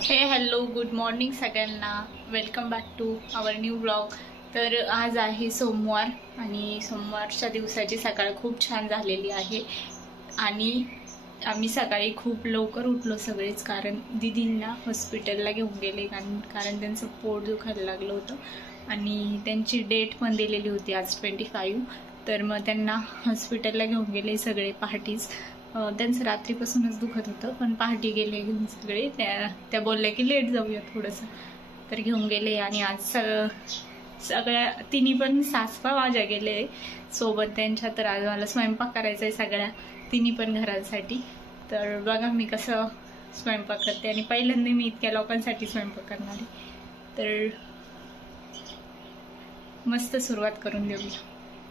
Hello good morning सगळ्यांना, welcome back to our new blog. तर आज आहे सोमवार आणि सोमवारच्या दिवसाची सकाळ खूप छान झालेली आहे आणि आम्ही सकाळी खूप लवकर उठलो सगळेच, कारण दीदींना हॉस्पिटलला घेऊन गेले कारण त्यांचं पोट दुखायला लागलं होतं आणि त्यांची डेट पण दिलेली होती आज 25। तर मग त्यांना हॉस्पिटलला घेऊन गेले सगळे पहाटेच। त्यांचं रात्रीपासूनच दुखत होतं पण पहाटे गेले घेऊन सगळे। त्या बोलल्या की लेट जाऊया थोडंसं, तर घेऊन गेले आणि आज सगळ्या तिन्ही पण सासपा माझ्या गेले सोबत त्यांच्या। तर आज मला स्वयंपाक करायचा आहे सगळ्या तिन्ही पण घरांसाठी। तर बघा मी कसं स्वयंपाक करते आणि पहिल्यांदा मी इतक्या लोकांसाठी स्वयंपाक करणार आहे, तर मस्त सुरुवात करून देऊया।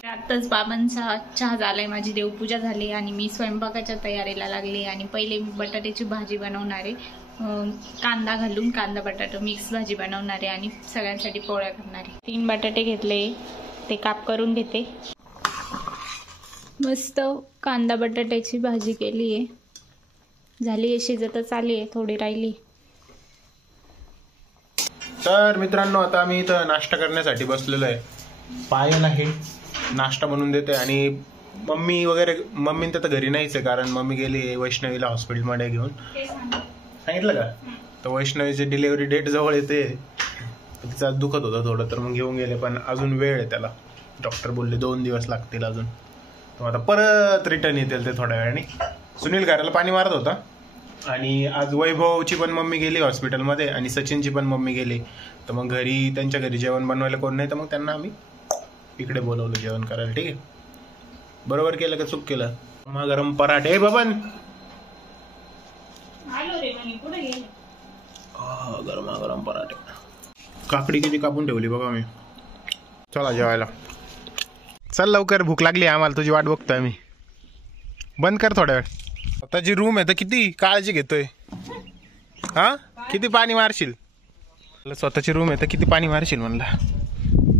आत्ताच बाबांचा चहा झालाय, माझी देवपूजा झाली आणि मी स्वयंपाकाच्या तयारीला लागले। आणि पहिले मी बटाट्याची भाजी बनवणार आहे, कांदा घालून कांदा बटाटा मिक्स भाजी बनवणार आहे आणि सगळ्यांसाठी पोळ्या करणार आहे। 3 बटाटे घेतले, ते काप करून घेते। मस्त कांदा बटाट्याची भाजी केली आहे, झाली आहे, शिजतच आली आहे, थोडी राहिली। तर मित्रांनो आता आम्ही इथं नाश्ता करण्यासाठी बसलेलो आहे। पायल आहे नाश्ता बनवून देते आणि मम्मी वगैरे, मम्मी तर घरी नाहीच आहे कारण मम्मी गेली वैष्णवीला हॉस्पिटलमध्ये घेऊन। सांगितलं का? तर वैष्णवीची डिलिव्हरी डेट जवळ येते, तिचा दुखत होता थोडं, तर मग घेऊन गेले, पण अजून वेळ आहे त्याला। डॉक्टर बोलले 2 दिवस लागतील अजून, तर आता परत रिटर्न येतील ते थोड्या वेळाने। सुनील घराला पाणी मारत होता आणि आज वैभवची पण मम्मी गेली हॉस्पिटलमध्ये आणि सचिनची पण मम्मी गेली, तर मग घरी त्यांच्या घरी जेवण बनवायला कोण नाही, तर मग त्यांना आम्ही इकडे बोलवलं जेवण करायला। ठीक आहे, बरोबर केलं का चूक केलं? मग गरम पराठे बबन गरम पराठे, काकडी किती कापून ठेवली बघा मी। चला जेवायला चल लवकर, भूक लागली आम्हाला, तुझी वाट बघतोय आम्ही। बंद कर थोड्या वेळ, स्वतःची रूम आहे तर किती काळजी घेतोय हा, किती पाणी मारशील? स्वतःची रूम आहे तर किती पाणी मारशील म्हणलं।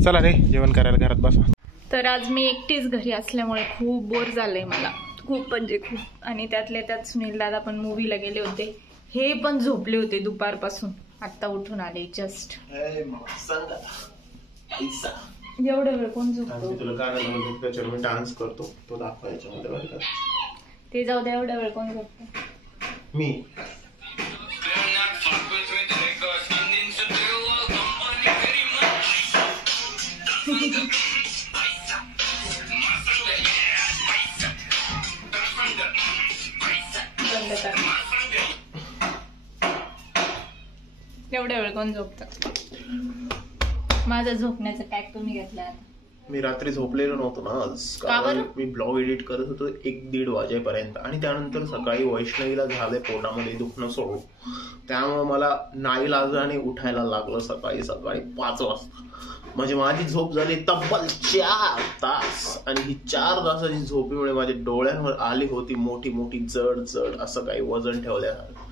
चला रे जेवण करायला घरात बसा। तर आज मी एकटीच घरी असल्यामुळे खूप बोर झालंय मला, खूप म्हणजे खूप। आणि त्यातल्या त्यात सुनील दादा पण मूवीला गेले होते, हे पण झोपले होते दुपारपासून, आता उठून आले जस्ट। एवढं वेळ कोण झोपतो? तुला गाणं त्याच्यावर मी डान्स करतो तो दाखवायच्या मध्ये बरं का? ते जाऊ द्या, एवढा वेळ कोण झोपतो? मी एवढ्या वेळ कोण झोपतं? माझा झोपण्याचा टॅग तुम्ही घेतला। मी रात्री झोपलेलो नव्हतो ना आज, कारण मी ब्लॉग एडिट करत होतो 1-1:30 वाजेपर्यंत आणि त्यानंतर सकाळी वैष्णवीला झाले पोटामध्ये दुखणं सोडून, त्यामुळे मला नाईलाजाने उठायला लागलं सकाळी 5 वाजता। म्हणजे माझी झोप झाली तब्बल 4 तास आणि ही 4 तासाची झोपीमुळे माझ्या डोळ्यांवर आली होती मोठी मोठी जड जड असं काही वजन ठेवल्यासारखं।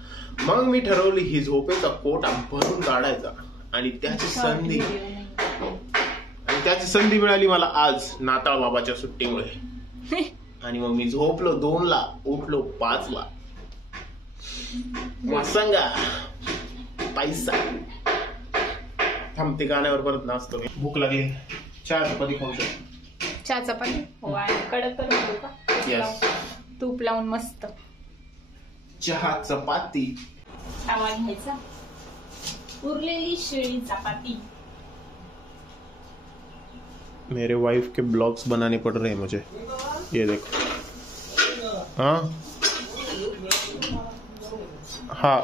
मग मी ठरवली ही झोपेचा कोटा भरून काढायचा आणि त्याची संधी मिळाली मला आज नाताळ बाबाच्या सुट्टीमुळे। आणि मग मी झोपलो 2ला, उठलो 5ला। वासंगा पैसा थांबते गाण्यावर परत नाचतो मी। भूक लागली, 4 चपाती खाऊ शकतो। 4 चपाती हो, आणि कडक करून देऊ का? यस, तूप लावून मस्त चहा चपाती आवाज घ्यायचा, उरलेली शिळी चपाती। मेरे वाइफ के ब्लॉग्स बनाने पड़ रहे हैं मुझे, ये देखो। हाँ हाँ,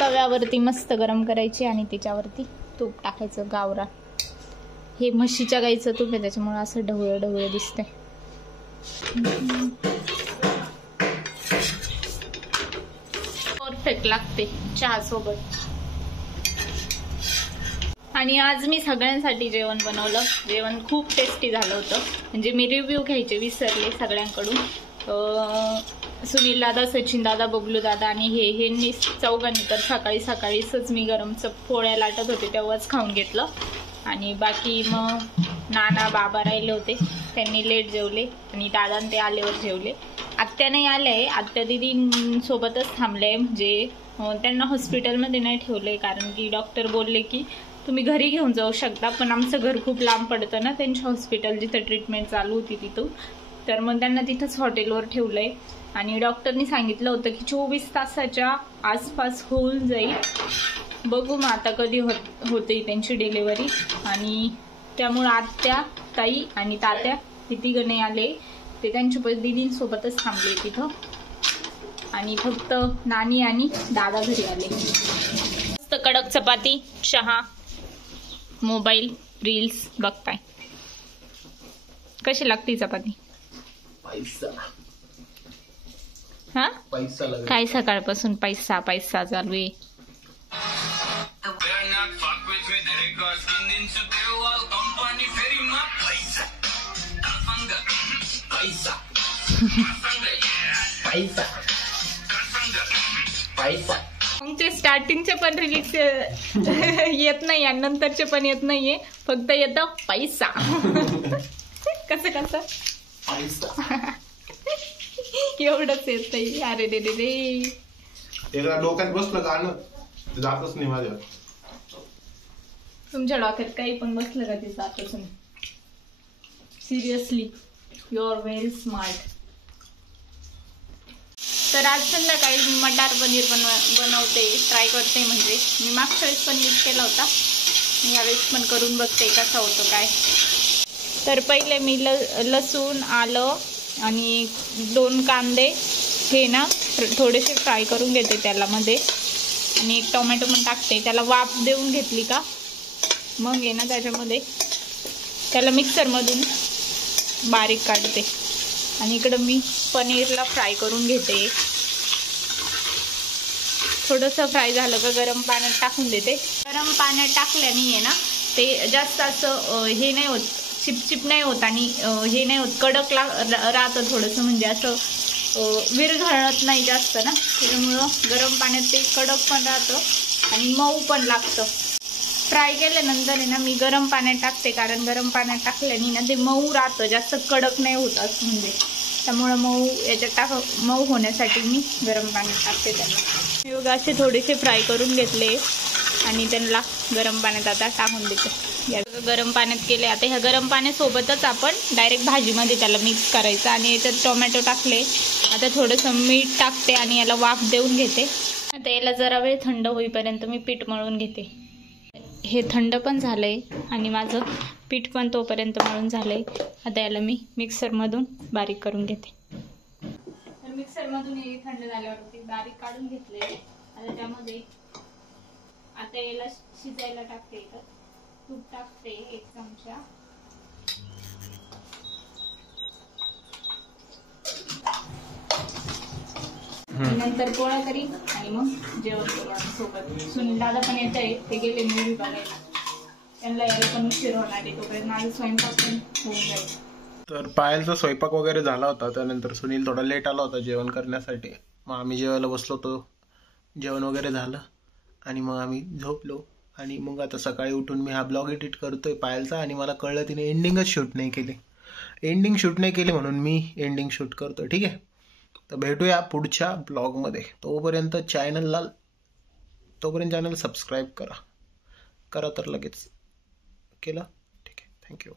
तव्यावरती मस्त गरम करायची आणि त्याच्यावरती तूप टाकायचं गावरान। हे म्हशीच्या गाईचं तूप आहे त्याच्यामुळे असं ढवळं ढवळं दिसतंय। परफेक्ट लागते चहा सोबत। आणि आज मी सगळ्यांसाठी जेवण बनवलं, जेवण खूप टेस्टी झालं होतं। म्हणजे मी रिव्ह्यू घ्यायचे विसरले सगळ्यांकडून। सुनील दादा, सचिन दादा, बबलू दादा आणि हे चौघांनी तर सकाळीच मी गरम पोळ्या लाटत होते तेव्हाच खाऊन घेतलं। आणि बाकी मग नाना बाबा राहिले होते, त्यांनी लेट जेवले आणि दादा ते आल्यावर जेवले। आत्या नाही आले, आत्या दिदी सोबतच थांबले. म्हणजे त्यांना हॉस्पिटलमध्ये नाही ठेवले, कारण की डॉक्टर बोलले की तुम्ही घरी घेऊन जाऊ शकता, पण आमचं घर खूप लांब पडतं ना त्यांच्या हॉस्पिटल जिथं ट्रीटमेंट चालू होती तिथून. तर मग त्यांना तिथंच हॉटेलवर ठेवलंय. आणि डॉक्टरनी सांगितलं होतं की 24 तासाच्या आसपास होऊन जाईल. बघू मग आता कधी होते त्यांची डिलिव्हरी. आणि त्यामुळे आत्या, ताई आणि तात्या हे तिघं नाही आले, ते त्यांच्या दिदींसोबतच थांबले तिथं. आणि फक्त नानी आणि दादा घरी आले. मस्त कडक चपाती, चहा, मोबाईल, रील्स बघताय. कशी लागते चपाती? पैसा हा पैसा काय सकाळपासून पैसा पैसा चालू आहे. तुमचे स्टार्टिंगचे पण रिलीज येत नाही आणि नंतरचे पण येत नाहीये, फक्त येतं पैसा. कसं कसं पैसा एवढंच येत. अरे रे रे रे, डोक्यात बसलं गाणं जातच नाही माझ्या. तुमच्या डोक्यात काही पण बसलं का ते जातच नाही. Seriously you are very smart. तर आज संध्याकाळी मी मटार पनीर बनवते, ट्राय करते. म्हणजे मी मागच्या वेळेस पनीर केला होता, यावेळेस पण करून बघते कसा होतो काय. तर पहिले मी लसूण, आलं आणि 2 कांदे हे ना थोडेसे फ्राय करून घेते त्यामध्ये. आणि 1 टोमॅटो पण टाकते. त्याला वाफ देऊन घेतली का मग आहे ना त्याच्यामध्ये त्याला मिक्सरमधून बारीक काढते. आणि इकडं मी पनीरला फ्राय करून घेते. थोडंसं फ्राय झालं का गरम पाण्यात टाकून देते. गरम पाण्यात टाकल्याने आहे ना ते जास्त असं हे नाही होत, चिपचिप नाही होत आणि हे नाही होत, कडक राहतं थोडंसं. म्हणजे असं विरघळत नाही जास्त ना, त्याच्यामुळं गरम पाण्यात ते कडक पण राहतं आणि मऊ पण लागतं. फ्राय केल्यानंतर आहे ना मी गरम पाण्यात टाकते, कारण गरम पाण्यात टाकल्याने ना ते मऊ राहतं, जास्त कडक नाही होत असं. म्हणजे त्यामुळं मऊ होण्यासाठी मी गरम पाण्यात टाकते त्यांना. मी बघा असे थोडेसे फ्राय करून घेतले आणि त्यांना गरम पाण्यात आता टाकून देते. गरम पाण्यात केले. आता ह्या गरम पाण्यासोबतच आपण डायरेक्ट भाजीमध्ये त्याला मिक्स करायचं. आणि याच्यात टोमॅटो टाकले. आता थोडंसं मीठ टाकते आणि याला वाफ देऊन घेते. आता याला जरा वेळ थंड होईपर्यंत मी पीठ मळून घेते. हे थंड पण झालंय आणि माझं पीठ पण तोपर्यंत मळून झालंय. आता याला मी मिक्सरमधून बारीक करून घेते. तर मिक्सरमधून हे थंड झाल्यावरती बारीक काढून घेतले. आता त्यामध्ये आता याला शिजायला टाकते. तूप टाकते 1 चमचा. नंतर पोळा करी आणि मग जेवण करू सोबत. सुनील दादा पण येत आहे, ते गेले मूवी बघायला. त्यांना यायला पण उशीर होणार आहे, तोपर्यंत माझं स्वयंपाक पण होऊन जाईल. तर पायलचा स्वयंपाक वगैरे झाला होता. त्यानंतर सुनील थोडा लेट आला होता जेवण करण्यासाठी. मग आम्ही जेवायला बसलो होतो. जेवण वगैरे झालं आणि मग आम्ही झोपलो. आणि मग आता सकाळी उठून मी हा ब्लॉग एडिट करतोय पायलचा. आणि मला कळलं तिने एंडिंगच शूट नाही केली. एंडिंग शूट नाही केली म्हणून मी एंडिंग शूट करतोय. ठीक आहे, तर भेटूया पुढच्या ब्लॉगमध्ये. तोपर्यंत चॅनल सबस्क्राईब करा तर लगेच केलं. ठीक आहे, थँक्यू.